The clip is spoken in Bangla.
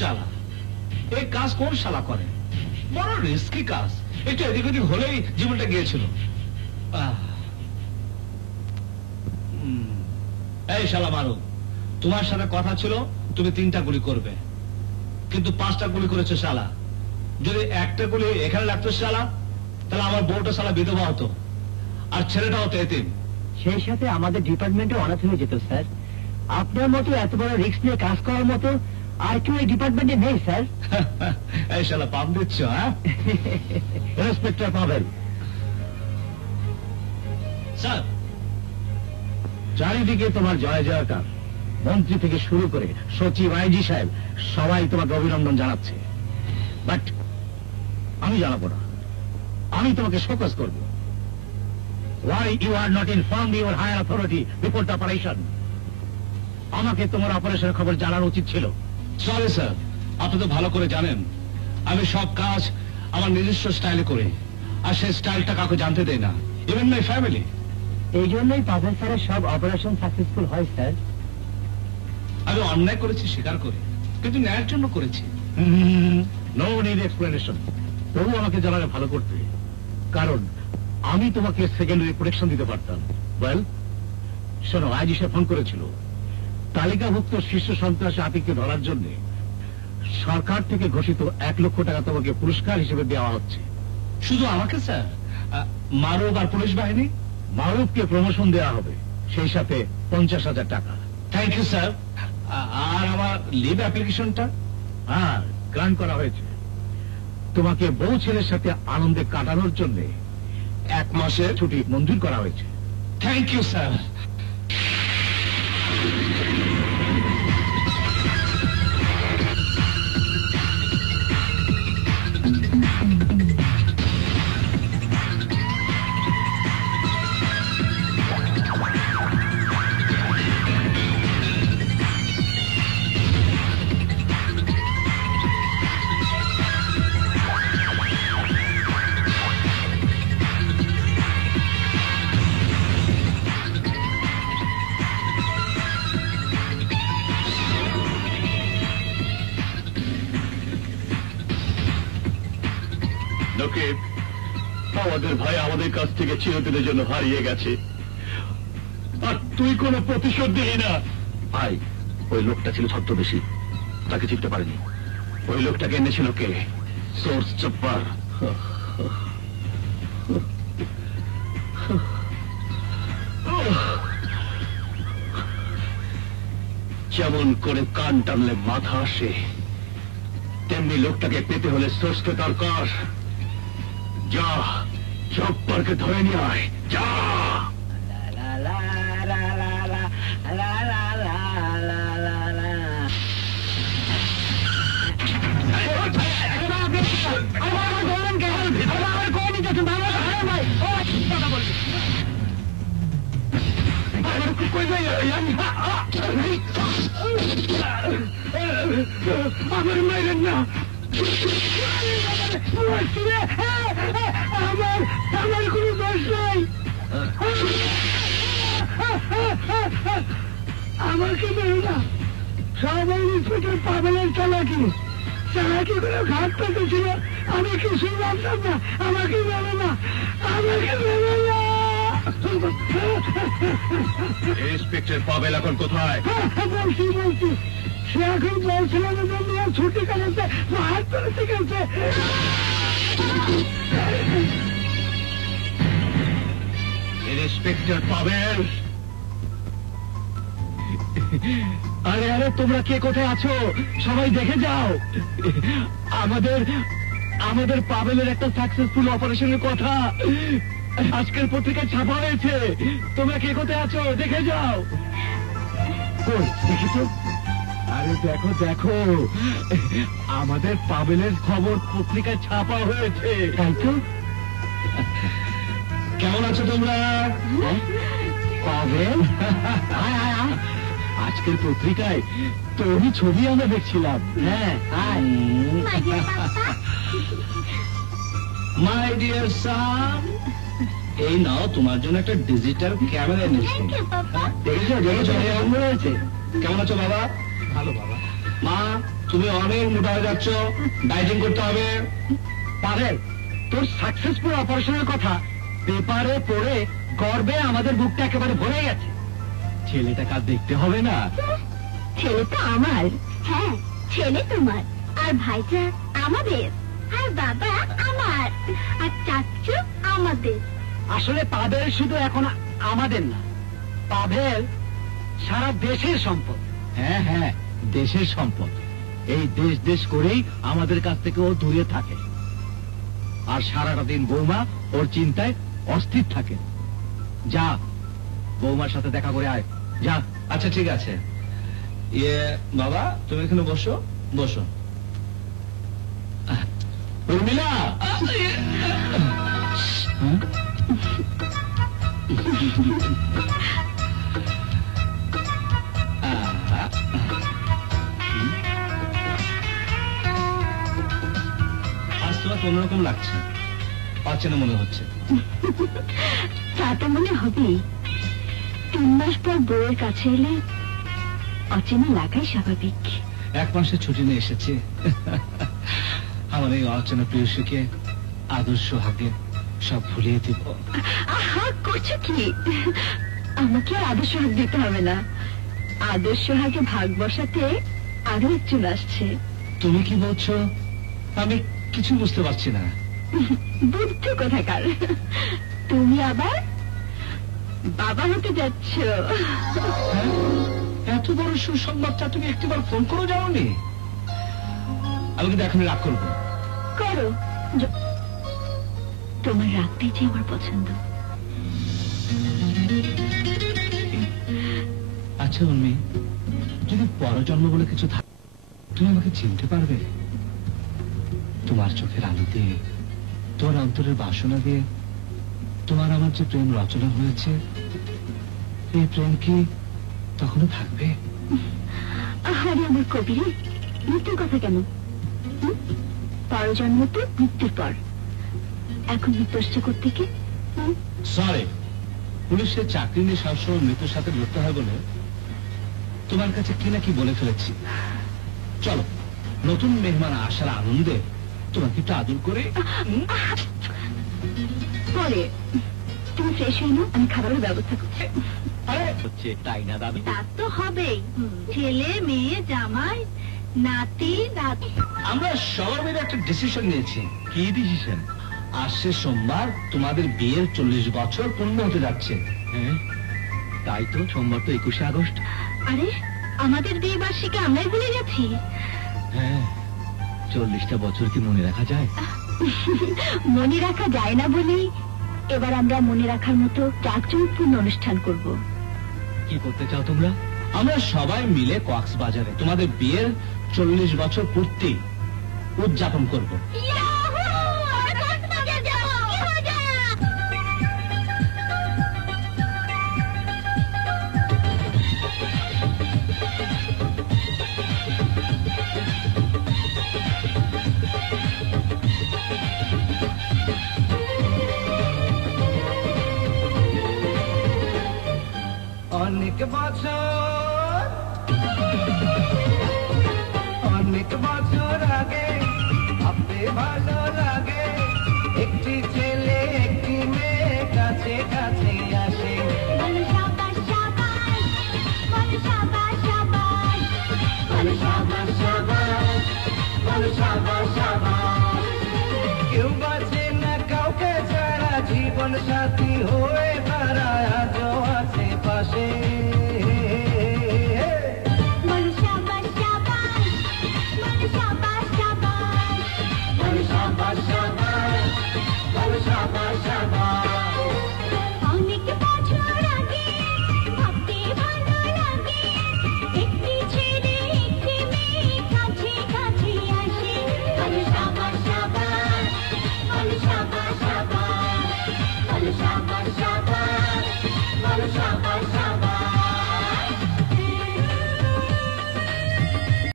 শালা, এই কাজ কোন শালা করে? বড় রিস্কি কাজ, একটু এদিক ওদিক হলেই জীবনটা গিয়েছিল। এই শালা মারু, তোমার সাথে কথা ছিল তুমি 3টা গুলি করবে, কিন্তু 5টা গুলি করেছে শালা। যদি একটা গুলি এখানে লাগতো শালা, তাহলে আমার বউটা শালা বিধবা হতো, আর ছেলেটা হতো এতিম। সেই সাথে আমাদের ডিপার্টমেন্টে অনাথ হয়ে যেত স্যার। আপনার মতো এত বড় রিস্ক নিয়ে কাজ করার মতো আর কেউ এই ডিপার্টমেন্টে নেই স্যার। এই শালা পাম দিচ্ছ? হ্যাঁ ইন্সপেক্টর পাবেন স্যার। চারিদিকে তোমার জয় জয়কার, মন্ত্রী থেকে শুরু করে সচিব, আইজি সাহেব সবাই তোমাকে অভিনন্দন জানাচ্ছে। বাট আমি জানাবো না, আমি তোমাকে শোকজ করব। Why you are not informed your higher authority before the operation? আমাকে তোমার অপারেশনের খবর জানার উচিত ছিল। সরি স্যার, আপনি তো ভালো করে জানেন আমি সব কাজ আমার নিজস্ব স্টাইলে করি, আর সেই স্টাইলটা কাউকে জানতে দেই না, ইভেন মাই ফ্যামিলি। এই জন্যই পাভেল স্যারের সব অপারেশন সাকসেসফুল হয় স্যার। আমি অন্যায় করেছি স্বীকার করি, কিন্তু ন্যায়ের জন্য করেছি। No need explanation. তবু আমাকে জানালে ভালো করতে, কারণ আমি তোমাকে সেকেন্ডারি প্রোটেকশন দিতে পারতাম। ওয়েল শোনো, আজ এসে ফোন করেছিল তালিকাভুক্ত শীর্ষ সন্ত্রাসী আতিককে ধরার জন্য সরকার থেকে ঘোষিত 1 লক্ষ টাকা তোমাকে পুরস্কার হিসেবে দেওয়া হচ্ছে। শুধু আমাকে স্যার? মারুফ আর পুলিশ বাহিনী? মারুফকে প্রমোশন দেওয়া হবে, সেই সাথে 50,000 টাকা। Thank you sir. আর আমার লিভ অ্যাপ্লিকেশনটা? হ্যাঁ, গ্রান্ট করা হয়েছে। তোমাকে বউ ছেলের সাথে আনন্দে কাটানোর জন্য 1 মাসের ছুটি মঞ্জুর করা হয়েছে। Thank you sir. আমাদের ভাই আমাদের কাছ থেকে চিরদিনের জন্য হারিয়ে গেছে, আর তুই কোনো প্রতিশোধ দিই না। ভাই, ওই লোকটা ছিল ছদ্মবেশী, তাকে চিনতে পারেনি। ওই লোকটাকে এনেছিল কে? সোর্স চপ্পার। যেমন করে কান টানলে মাথা আসে, তেমনি লোকটাকে পেতে হলে সোর্সকে দরকার। যা, চপ্পারকে ধরে নিয়ে আয়, যা। আমার মাইরেন না, আমার কোনো দোষ নাই, আমাকে মেরো না। সবাই ইন্সপেক্টর পাবেলের চালাকি করে ঘাট পেতেছিল, আমি কিছুই জানতাম না। আমাকে মেরো না, আমাকে মেরো না। ইন্সপেক্টর পাবেল এখন কোথায়? বলছি সে এখন বলছিলাম ছুটি কাটাতে হাত পেরেছে গেছে। ইন্সপেক্টর পাবেল, আরে আরে তোমরা কে কোথায় আছো? সবাই দেখে যাও। আমাদের পাবেলের একটা সাকসেসফুল অপারেশনের কথা আজকের পত্রিকায় ছাপা হয়েছে। তোমরা কে কোথায় আছো দেখে যাও। দেখি তো। আরে দেখো দেখো, আমাদের পাবেলের খবর পত্রিকায় ছাপা হয়েছে। তাই তো? কেমন আছো তোমরা? পাবেল, আজকের পত্রিকায় তোরই ছবি আমরা দেখছিলাম। হ্যাঁ, মাই ডিয়ার সান, এই নাও তোমার জন্য একটা ডিজিটাল ক্যামেরা এনেছি। দেখেছো দেখেছো, হয়েছে। কেমন আছো বাবা? ভালো বাবা। মা, তুমি অনেক মোটা হয়ে যাচ্ছ, ডাইটিং করতে হবে। পাভেল, তোর সাকসেসফুল অপারেশনের কথা পেপারে পড়ে গর্বে আমাদের বুকটা একেবারে ভরে গেছে। ছেলেটাকে আর দেখতে হবে না। ছেলে তো আমার। হ্যাঁ, ছেলে তোমার, আর ভাইটা আমাদের, আর বাবা আমার, আর চাচু আমাদের। আসলে পাভেল শুধু এখন আমাদের না, পাভেল সারা দেশের সম্পদ। হ্যাঁ হ্যাঁ, দেশের সম্পদ। এই দেশ দেশ করেই আমাদের কাছ থেকে ও দূরে থাকে, আর সারাটা দিন বৌমা ওর চিন্তায় অস্থির থাকে। যা, বৌমার সাথে দেখা করে আয়, যা। আচ্ছা ঠিক আছে। বাবা, তুমি এখানে বসো, বসো। উর্মিলা, আজ তোমার অন্যরকম লাগছে, অচেনা মনে হচ্ছে। তা তো মনে হবেই। 3 মাস পর বউয়ের কাছে এলে অচেনা লাগাই স্বাভাবিক। 1 মাসের ছুটি নিয়ে এসেছি। আমার এই অচেনা প্রিয়সীকে আদর্শ হাতে সব ভুলিয়ে দিব। আহা, করছো কি? আমাকে আর আদর্শ হাত দিতে হবে না। আদর্শ হাতে ভাগ বসাতে আরো একজন আসছে। তুমি কি বলছো? আমি কিছু বুঝতে পারছি না। বুদ্ধি কোথাকার। তুমি আবার বাবা হতে যাচ্ছ। হ্যাঁ? এত বড় সুসংবাদটা তুমি একটিবার ফোন করে যাওনি? আমি কিন্তু এখন রাগ করবো। করো, তোমার রাখতেই যে আমার পছন্দ। আচ্ছা উর্মি, যদি পরজন্ম বলে কিছু থাকে, তুমি আমাকে চিনতে পারবে? তোমার চোখের আলো দিয়ে, তোমার অন্তরের বাসনা দিয়ে, তোমার আমার যে প্রেম রচনা হয়েছে, এই প্রেম কি তখনো থাকবে? আরে আমার কবির, মৃত্যুর কথা কেন? পরজন্ম তো মৃত্যুর পর। এখন মৃত্যু আসছে কোত্থেকে? সরি, পুলিশের চাকরি নিয়ে সবসময় মৃত্যুর সাথে লড়তে হয় বলে তোমার কাছে কি না কি বলে ফেলেছি। চলো, নতুন মেহমান আসার আনন্দে তোমাকে একটু আদর করে। পরে তুমি ফ্রেশ হয়ে নাও, আমি খাবারের ব্যবস্থা করছি। আরে হচ্ছে তাই না দাবি? তা তো হবেই। ছেলে মেয়ে জামাই নাতি নাতি। আমরা সবাই মিলে একটা ডিসিশন নিয়েছি। কি ডিসিশন? আসছে সোমবার তোমাদের বিয়ের 40 বছর পূর্ণ হতে যাচ্ছে। হ্যাঁ, তাই তো। সোমবার তো 21শে আগস্ট। আরে, আমাদের বিয়ে বার্ষিকী আমরাই ভুলে গেছি। হ্যাঁ, 40টা বছর কি মনে রাখা যায়? মনে রাখা যায় না বলেই এবার আমরা মনে রাখার মতো জাঁকজমকপূর্ণ অনুষ্ঠান করব। কি করতে চাও তোমরা? আমরা সবাই মিলে কক্সবাজারে তোমাদের বিয়ের 40 বছর পূর্তি উদযাপন করব। অনেক বছর আগে ভাবতে ভালো লাগে, একটি ছেলে একটি মেয়ে কাছে কাছে আসে। কেউ বাঁচে না কাউকে ছাড়া, জীবন সাথী হয়ে তারা আজও আছে পাশে। শাবাশ শাবাশ, বলো শাবাশ শাবাশ।